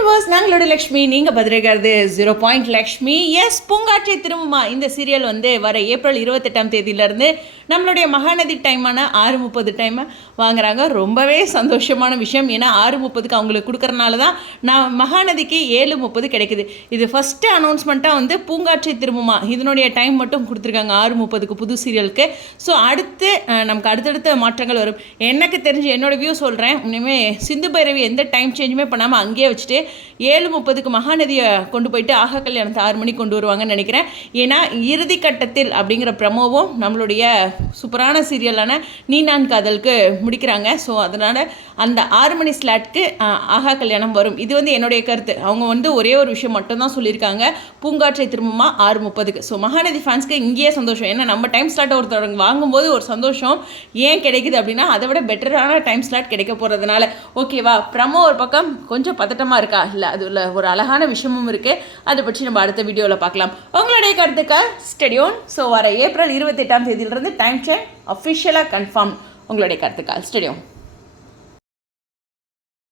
Viewers, நாங்களோட Lakshmi, நீங்கள் பதிரகிறது 0 Lakshmi. S, பூங்காற்றை திரும்புமா இந்த serial வந்து வர ஏப்ரல் 28ஆம் தேதியிலேருந்து நம்மளுடைய மகாநதி டைமான 6:30 டைம் வாங்குறாங்க. ரொம்பவே சந்தோஷமான விஷயம். ஏன்னா 6:30க்கு அவங்களுக்கு கொடுக்குறனால தான் நான் மகாநதிக்கு 7:30 கிடைக்குது. இது ஃபஸ்ட்டு அனௌன்ஸ்மெண்ட்டாக வந்து பூங்காற்றை திரும்புமா இதனுடைய டைம் மட்டும் கொடுத்துருக்காங்க 6:30க்கு புது சீரியலுக்கு. ஸோ அடுத்து நமக்கு அடுத்தடுத்த மாற்றங்கள் வரும். எனக்கு தெரிஞ்சு என்னோடய வியூ சொல்கிறேன். இனிமேல் சிந்து பைரவி எந்த டைம் சேஞ்சுமே பண்ணாமல் அங்கேயே வச்சுட்டு 7:30க்கு மகாநதியை கொண்டு போயிட்டு ஆகா கல்யாணத்தை 6 மணிக்கு கொண்டு வருவாங்கன்னு நினைக்கிறேன். ஏன்னா இறுதி கட்டத்தில் அப்படிங்கிற ப்ரமோவும் நம்மளுடைய சூப்பரான சீரியலான நீ நான் காதலுக்கு முடிக்கிறாங்க. ஸோ அதனால் அந்த 6 மணி ஸ்லாட்க்கு ஆகா கல்யாணம் வரும். இது வந்து என்னுடைய கருத்து. அவங்க வந்து ஒரே ஒரு விஷயம் மட்டும்தான் சொல்லியிருக்காங்க, பூங்காற்றை திரும்பமா 6:30க்கு. ஸோ மகாநதி ஃபேன்ஸ்க்கு இங்கேயே சந்தோஷம். ஏன்னா நம்ம டைம் ஸ்லாட்டை ஒருத்தவங்க வாங்கும்போது ஒரு சந்தோஷம் ஏன் கிடைக்குது அப்படின்னா அதை விட பெட்டரான டைம் ஸ்லாட் கிடைக்க போகிறதுனால. ஓகேவா, ப்ரமோ ஒரு பக்கம் கொஞ்சம் பதட்டமாக இருக்கா, இல்லை அதில் ஒரு அழகான விஷயமும் இருக்குது. அதை பற்றி நம்ம அடுத்த வீடியோவில் பார்க்கலாம். உங்களுடைய கருத்துக்கள் ஸ்டெடியோன். ஸோ வர ஏப்ரல் 28ஆம் தேதியிலிருந்து டைம் சேஞ்ச் அஃபிஷியலாக கன்ஃபார்ம். உங்களுடைய கருத்துக்கள் ஸ்டெடியோன்.